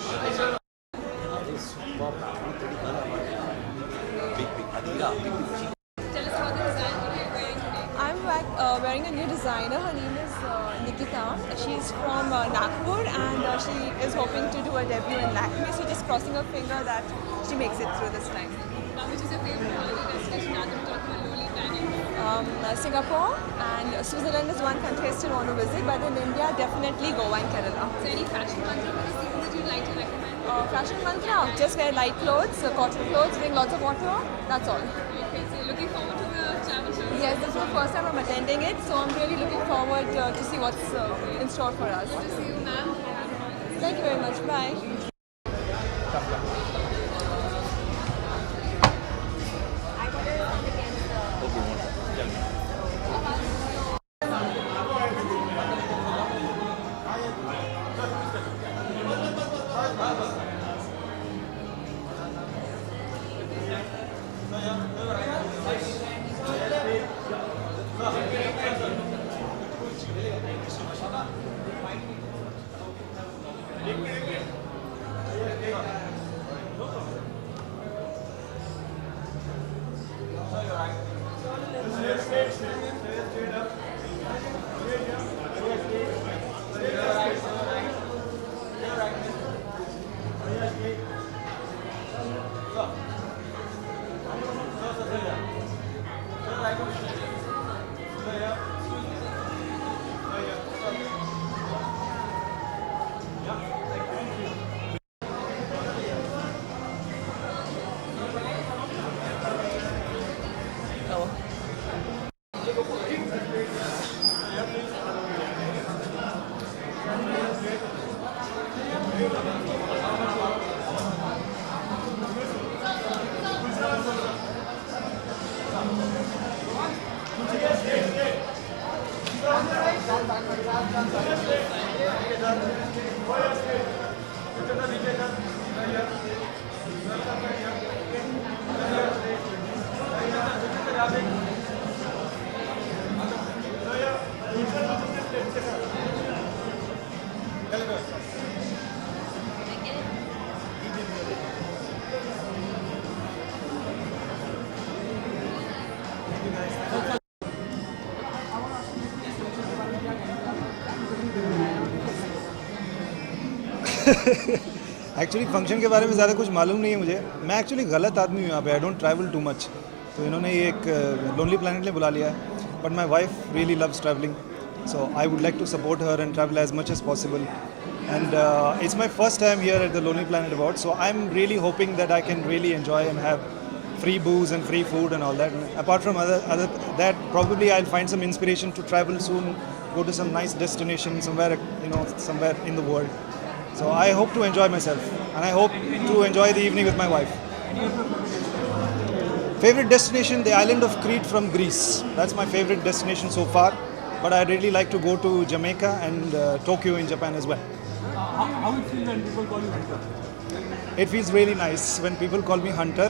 Tell us about the design that you're wearing today. Wearing a new designer. Her name is Nikita. She's from Nagpur and she is hoping to do a debut in Lakme. So just crossing her finger that she makes it through this time. Which is your favorite holiday destination now that we're talking about Loli planning? Singapore and Switzerland is one country I still want to visit, but in India definitely Goa and Kerala. So any fashion mantra for the season that you'd like to recommend? Fashion mantra, just wear light clothes, cotton clothes, drink lots of water, that's all. Okay, so you're looking forward to the travel show? Yes, this is the first time I'm attending it, so I'm really looking forward to see what's in store for us. Good to see you, ma'am. Thank you very much. Bye. Actually function के बारे में ज़्यादा कुछ मालूम नहीं है मुझे. मैं एक्चुअली गलत आदमी हूँ यहाँ पे. I don't travel too much. तो इन्होंने ये एक लोनली प्लैनेट लिए बुला लिया है. But my wife really loves travelling, so I would like to support her and travel as much as possible. And it's my first time here at the Lonely Planet Awards, so I'm really hoping that I can really enjoy and have free booze and free food and all that. And apart from other that, probably I'll find some inspiration to travel soon, go to some nice destination somewhere, somewhere in the world. So I hope to enjoy myself, and I hope to enjoy the evening with my wife. Favorite destination, the island of Crete from Greece. That's my favorite destination so far. But I'd really like to go to Jamaica and Tokyo in Japan as well. How it feels when people call you hunter? It feels really nice when people call me hunter.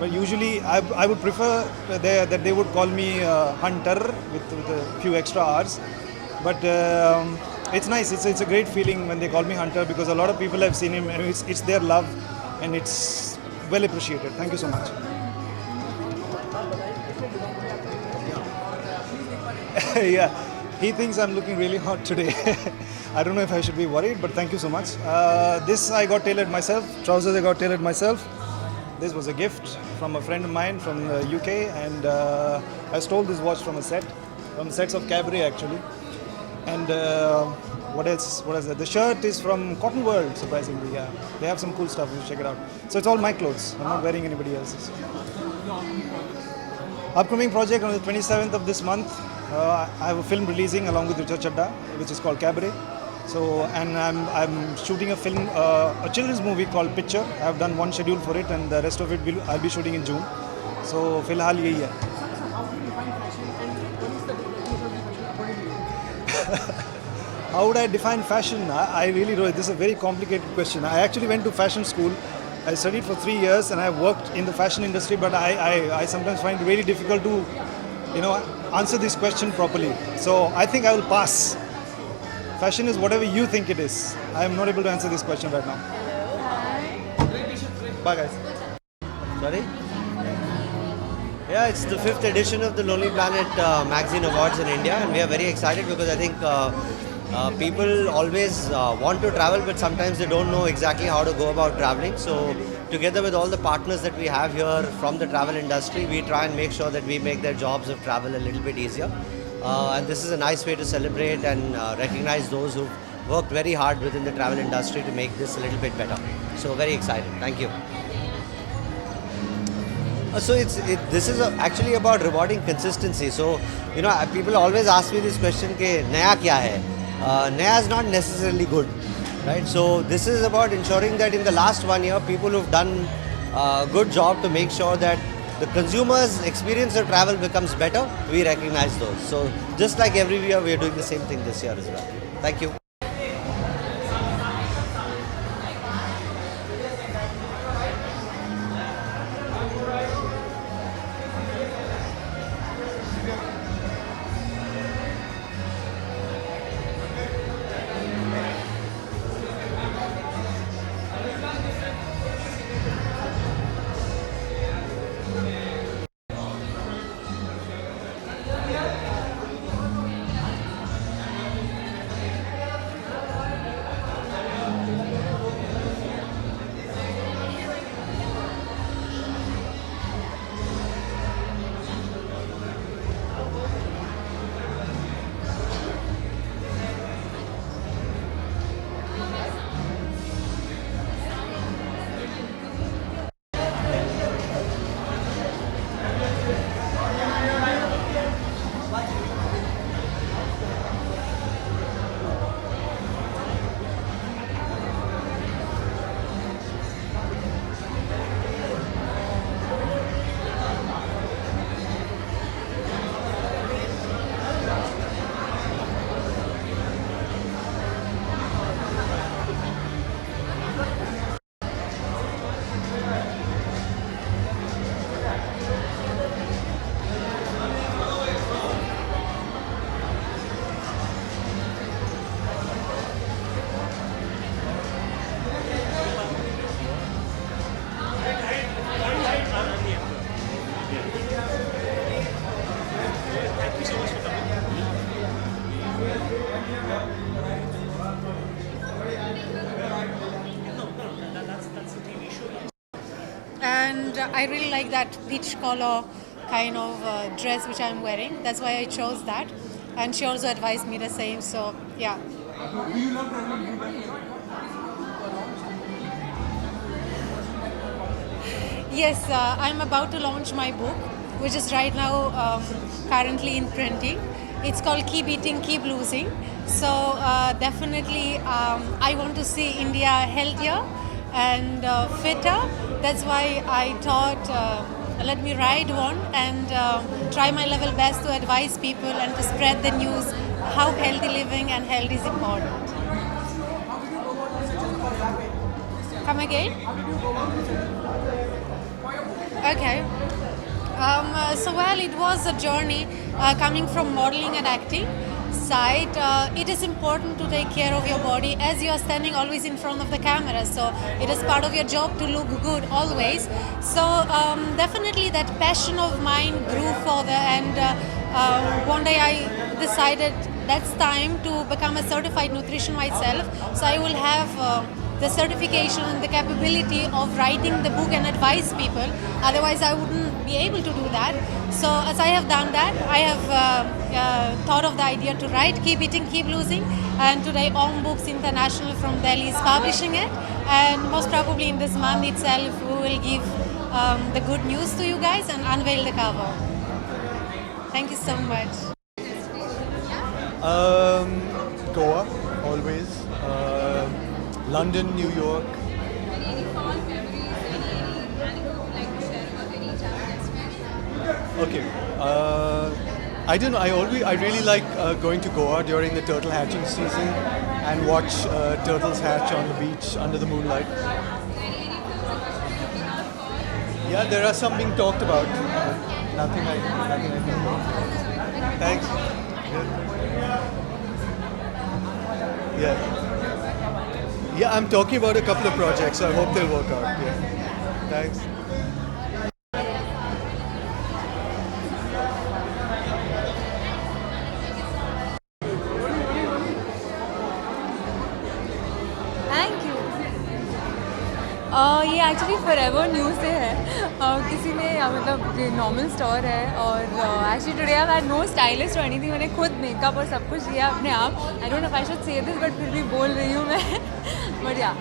But usually I would prefer that they would call me hunter with a few extra R's. But it's nice. It's a great feeling when they call me hunter, because a lot of people have seen him and it's their love and it's well appreciated. Thank you so much. Yeah, he thinks I'm looking really hot today. I don't know if I should be worried, but thank you so much. This I got tailored myself. Trousers I got tailored myself. This was a gift from a friend of mine from the UK, and I stole this watch from sets of Cabaret actually. And what else? What is that? The shirt is from Cotton World, surprisingly. Yeah, they have some cool stuff. You should check it out. So it's all my clothes. I'm not wearing anybody else's. Upcoming project on the 27th of this month. I have a film releasing along with Richard Chadda, which is called Cabaret. So, and I'm shooting a film, a children's movie called Picture. I have done one schedule for it, and the rest of it I'll be shooting in June. So, फिलहाल यही है. How would I define fashion? I really don't. This is a very complicated question. I actually went to fashion school. I studied for 3 years and I worked in the fashion industry, but I sometimes find it very difficult to, answer this question properly. So I think I will pass. Fashion is whatever you think it is. I am not able to answer this question right now. Bye, guys. Sorry? Yeah, it's the 5th edition of the Lonely Planet Magazine Awards in India, and we are very excited because I think people always want to travel, but sometimes they don't know exactly how to go about traveling. So, together with all the partners that we have here from the travel industry, we try and make sure that we make their jobs of travel a little bit easier. And this is a nice way to celebrate and recognize those who've worked very hard within the travel industry to make this a little bit better. So, very excited. Thank you. So this is actually about rewarding consistency. So, people always ask me this question, ke naya kya hai? Naya is not necessarily good, right? So this is about ensuring that in the last 1 year, people who've done a good job to make sure that the consumer's experience of travel becomes better, we recognize those. So just like every year, we are doing the same thing this year as well. Thank you. And I really like that peach color kind of dress which I'm wearing. That's why I chose that. And she also advised me the same. So yeah. Do you love traveling? Yes, I'm about to launch my book, which is right now currently in printing. It's called Keep Eating, Keep Losing. So definitely I want to see India healthier and fitter. That's why I thought let me write one and try my level best to advise people and to spread the news how healthy living and health is important. Come again? Okay. So well, it was a journey coming from modeling and acting side. It is important to take care of your body as you are standing always in front of the camera. So it is part of your job to look good always. So definitely that passion of mine grew further, and one day I decided that's time to become a certified nutrition myself. So I will have the certification and the capability of writing the book and advise people. Otherwise, I wouldn't be able to do that. So as I have done that, I have thought of the idea to write Keep Eating, Keep Losing. And today, Om Books International from Delhi is publishing it. And most probably in this month itself, we will give the good news to you guys and unveil the cover. Thank you so much. Goa, always. London, New York. Any fond memories, any anecdote you'd like to share about any travel experience? Okay. I don't know. I really like going to Goa during the turtle hatching season and watch turtles hatch on the beach under the moonlight. Any films or questions you're looking out for? Yeah, there are some being talked about. Nothing I know. Thanks. Yeah. Yeah, I'm talking about a couple of projects. So I hope they'll work out. Yeah. Thanks. Thank you. ये actually forever new से है। किसी ने मतलब ये normal store है और actually today I had no stylist और एनीथिंग। मैंने खुद मेकअप और सब कुछ किया अपने आप। I don't know if I should say this but फिर भी बोल रही हूँ मैं। बट या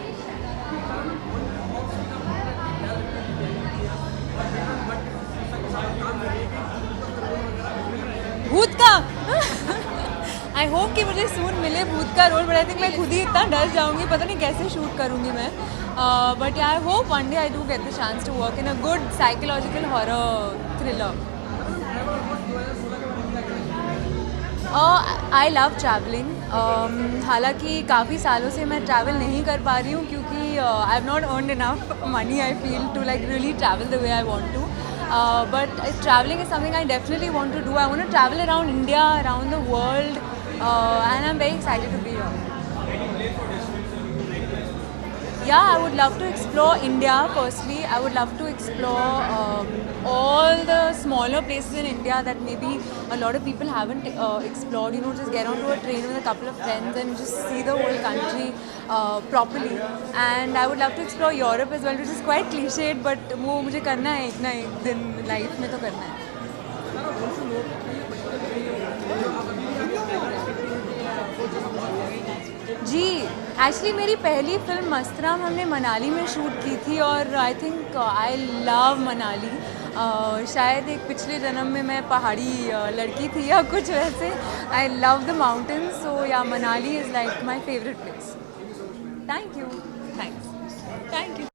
भूत का आई होप कि मुझे सून मिले भूत का रोल, बट आई थिंक मैं खुद ही इतना डर जाऊंगी, पता नहीं कैसे शूट करूंगी मैं। But I hope one day I do get the chance to work in a good psychological horror thriller. I love travelling. हालांकि काफ़ी सालों से मैं ट्रैवल नहीं कर पा रही हूँ क्योंकि I have not earned enough money I feel to like really travel the way I want to. But traveling is something I definitely want to do. I want to travel around India, around the world, and I'm very excited to be here. Yeah, I would love to explore India firstly. I would love to explore all the smaller places in India that maybe a lot of people haven't explored. You know, just get onto a train with a couple of friends and just see the whole country properly. And I would love to explore Europe as well, which is quite cliched, but वो मुझे करना है एक ना एक दिन life में तो करना है। जी एक्चुअली मेरी पहली फिल्म मस्तराम हमने मनाली में शूट की थी और I think I love Manali. शायद एक पिछले जन्म में मैं पहाड़ी लड़की थी या कुछ वैसे। आई लव द माउंटेन्स, सो या Manali is like my favourite place. Thank you. Thanks. Thank you.